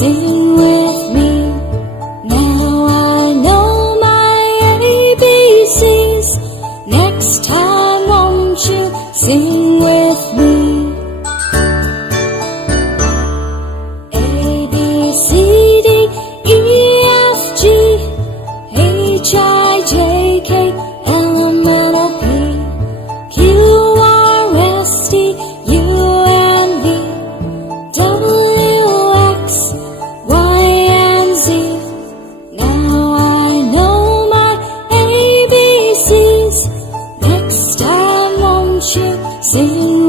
Sing with me. Now I know my ABCs. Next time won't you sing with me? A, B, C, D, E, F, G, H, I, J, K, L, M, N, O, P, Q, R, S, T, U, and V, W, X, Y, and Z. Now I know my ABCs. Next time won't you sing